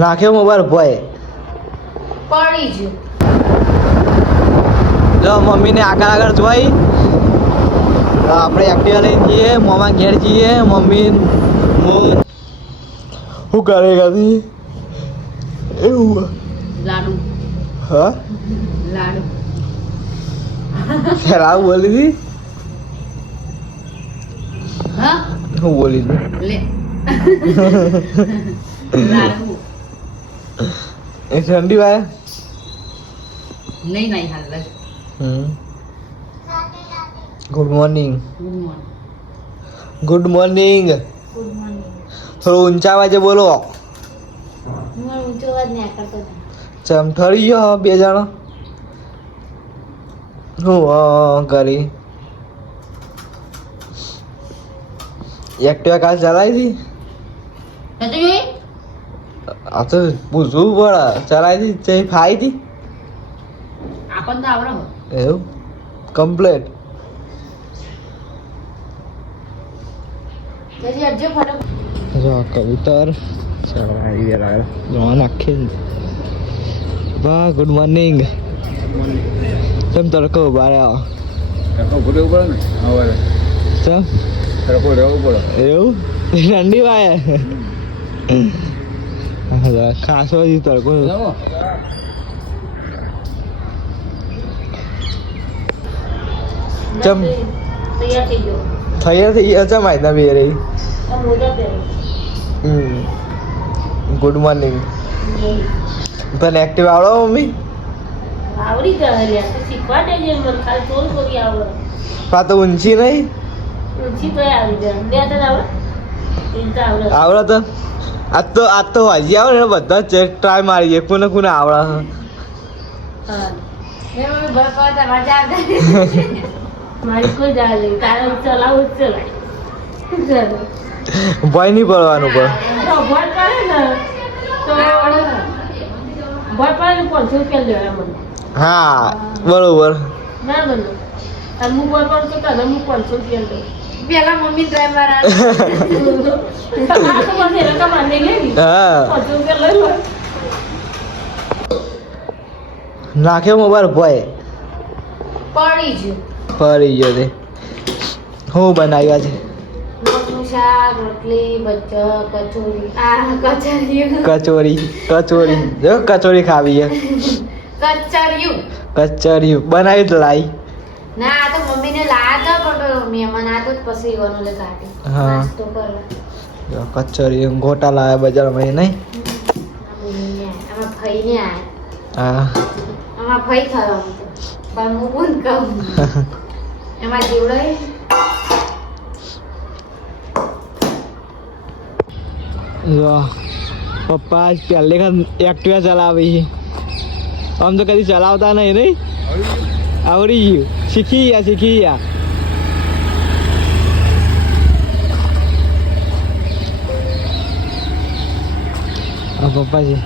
નાખ્યો મોબાઈલ ભાઈ પડી ગયો. જો મમ્મીને આગળ જોઈ આપણે એક્ટિવા લઈને જઈએ મામા ઘેર જઈએ મમ્મી શું કરે કદી એવું લાડુ હા લાડુ પેલા બોલી હતી હા હું બોલી હતી લે લાડુ એ ઠંડી વાય નહીં નહીં હાલ બસ. Good morning good morning. Good morning good morning. થોડું ઊંચા વાજે બોલો હું ઊંચો અવાજ નહીં કરતો હતો. ચમઠળી ગયો બે જણા હું કરી એક્ટિવા કાલ ચલાવી હતી નથી જોઈ? આ તો પૂછવું પડે ચલાવી હતી તે ફાઈ હતી આપણને તો આવડે હો. એવું કમ્પ્લેટ પછી અડજો ફટાફટ. જો કબૂતર ચલાવી ગયા જોવા નાખી વાહ ગુડ મોર્નિંગ કેમ તડકો ઉભા રહ્યા ચમ એવું ઠંડી વાય ખાસો હજી તડકો ચમ તૈયાર થઈ ગયો. થઈ ગયા ચમ આયતા બે રહી આ મોજા પહેરો. ગુડ મોર્નિંગ તને એક્ટિવ આવડો મમ્મી આવડી જાય યાર. તો શીખવા દેજે મને ખાલી થોડું થોડી આવડે. પા તો ઊંચી નહીં ઊંચી તો આવડી જાય. બે તને આવડે? એ તો આવડે. આવડે તો આજ તો હજી આવે ને બધા ચેક ટ્રાય મારી કોને કોને આવડે હા. મેં મને ભર પાડતા મજા આવતા. મારી કોઈ જાય નહીં. તારે ચલાવું જ ચલાય. ચાલો. ભય નહીં પડવાનું પણ તો ભર કરે ને તો ભર પાડે 500 રૂપિયા લેવાના મને. હા બરોબર ના બને. અને હું ભર પાડું તો તને હું 500 રૂપિયા લઉં. પેલા મમ્મી ડ્રાઈવ મારા આ તો મને રકમ આને લેવી. હા 500 રૂપિયા લઈ લો. નાખ્યો મોબાઈલ ભાઈ પડી ગયો. ફરી ગયો તે હું બનાવ્યા છે રોટનું શાક, રોટલી, ભજીયા, કચોરી. કચોરી. કચોરી જો કચોરી ખાવી છે કચરિયું. કચરિયું બનાવી તો લાઈ ના આ તો મમ્મીને લાયા હતા પણ મહેમાન આ તો પછી ઈવાનું લે કાઢી. હા. નાસ્તો કરવા. જો કચોરી ગોટા લાવ્યા બજારમાં એ નહીં આમાં ફઈને આયા. હા આમાં ફઈ ખાવાનું તો. પણ હું કોણ કહું. એમાં જીવડાય. જો પપ્પા આજ પહેલી વખત એક્ટિવા ચલાવી આમ તો કદી ચલાવતા નહીં નહીં આવડી ગયું શીખી ગયા આ પપ્પા છે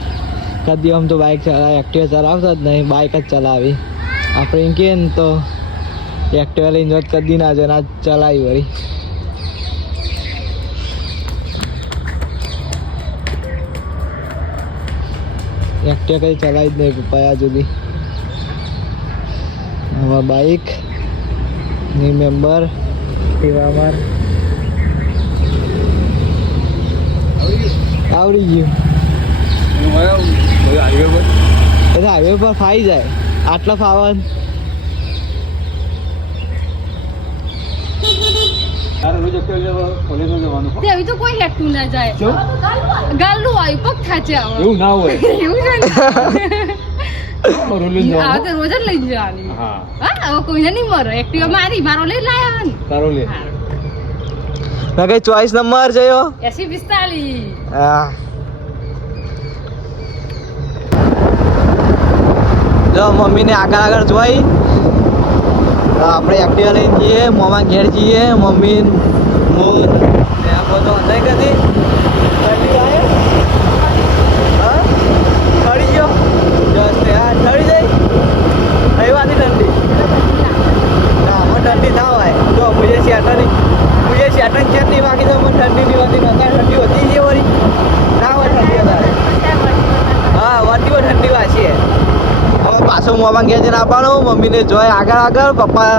કદી આમ તો બાઇક એક્ટિવા ચલાવતા જ નહીં બાઇક જ ચલાવી આપણે એમ કહીએ ને તો એક્ટિવા લઈને જોત કદી ના જો ના ચલાવી વળી એક્ટિવા કદી ચલાવી જ નહીં પપ્પા આ સુધી આમાં બાઇક ની મેમ્બર ટીવામાર આવડી ગયું એટલે હાઈવે પર ફાઈ જાય આટલા ફાવન તો કોઈ હેઠું ના જાય ગાલનું આવ્યું પગ થાચે આવે એવું ના હોય એવું છે રોલી ને આ તો રોજ જ લઈ જવાની હા હા હવે કોઈને નહીં મરો એક્ટિવા મારી મારો લઈ લાયા ને તારો લે મેં કઈ ચોઈસ નંબર જયો 8045 હા જો મમ્મીને આગળ જોઈ આપણે એક્ટિવા લઈને જઈએ મામા ઘેર જઈએ મમ્મી હું ત્યાં બધો નહીં કદી ઠંડી આવે હા ઠરી ગયો જસ્ટ હા ઠરી જાય કઈ વાત ઠંડી ના ઠંડી ના હોય તો મુજે શેટર ચેટની બાકી તો ઠંડી ની હોતી નતા ઠંડી હોતી છે વળી ના હોય ઠંડી વધારે મોમાં ઘેર જઈને આવવાનું મમ્મીને જોઈ આગળ પપ્પા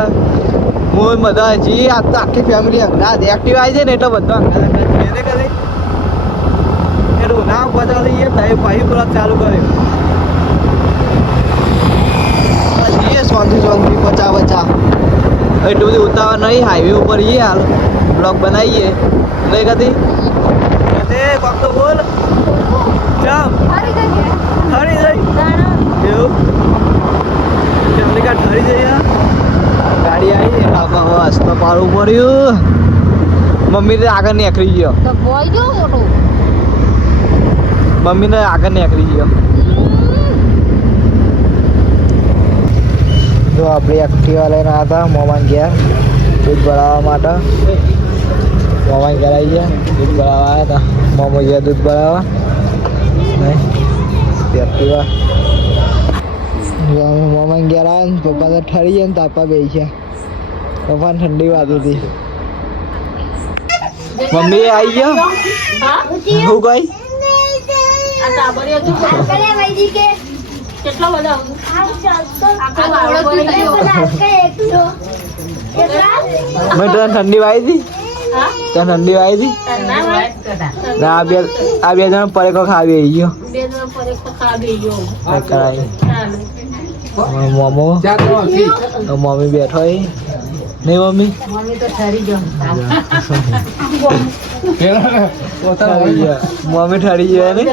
હું બધા હજી આ તો આખી ફેમિલી હંગાત એક્ટિવ આવી જાય ને એટલે બધા હંગાત કરે એટલું ના બધા લઈએ ભાઈ પૂરા ચાલુ કર્યું જઈએ શાંતિ પચા એટલું બધું ઉતાવળ નહીં હાઈવે ઉપર જઈએ હાલ બ્લોગ બનાવીએ લઈ કદી કોક તો બોલ ચાલ ઠરી જઈ એવું ફેમિલી કાર ઠરી જઈએ ગાડી આવી હસતો પાડવું પડ્યું મમ્મી ને આગળ નીકળી ગયો મમ્મી ને આગળ નીકળી ગયો જો આપણે એક્ટિવા લઈને આવ્યા હતા મોમાન ઘેર દૂધ ભરાવવા માટે મોમાન ઘેર આવી ગયા દૂધ ભરાવવા આવ્યા હતા મોમો ગયા દૂધ ભરાવવા એક્ટિવા મોમાન ઘેર આવ્યા ને પપ્પા તો ઠરી ગયા ને તાપા બે છે પપ્પાને ઠંડી વાગી હતી મમ્મી આવી ગયો હું કઈ કેટલો બધો મેં તને ઠંડી વાવી હતી તને ઠંડી વાવી હતી ના આ બે જણ પરેકો ખાવી આવી ગયો કરાવી મોમો મમ્મી બેઠો નહીં મમ્મી મમ્મી ઠરી ગયા ને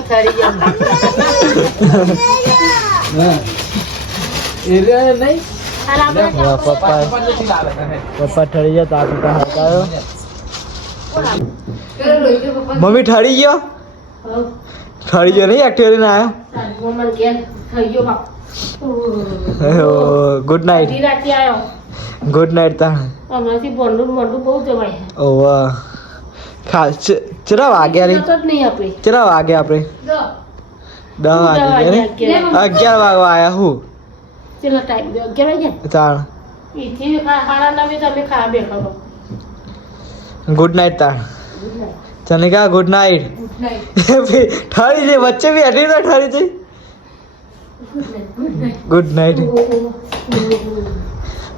પપ્પા ઠરી ગયા તો આપી હકાયો મમ્મી ઠરી ગયો નહીં એક્ટિવ લઈને આવ્યો ગુડ નાઇટ ગુડ નાઇટ તા હમણાંથી બોન્ડું બહુ જવાય ઓવા ચલા વાગ્યા રે ચલા વાગ્યા આપણે 10 વાગે 11 વાગવા આયા હું ચલો ટાઈમ દે 11 વાગે તાણ ઈથી ખાણા નવી તમે ખા બેઠો ગુડ નાઇટ તાણ ચનિકા ગુડ નાઇટ ઠરી જઈ વચ્ચે બી એટલી ના ઠરી જઈ ગુડ નાઇટ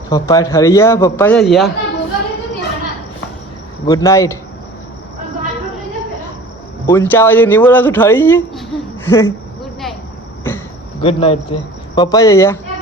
પપ્પા ઠરી ગયા પપ્પા છે ગયા ગુડ નાઇટ ઊંચા અવાજે નહીં બોલા તું ઠરી ગઈ ગુડ નાઇટ તે પપ્પા છે ગયા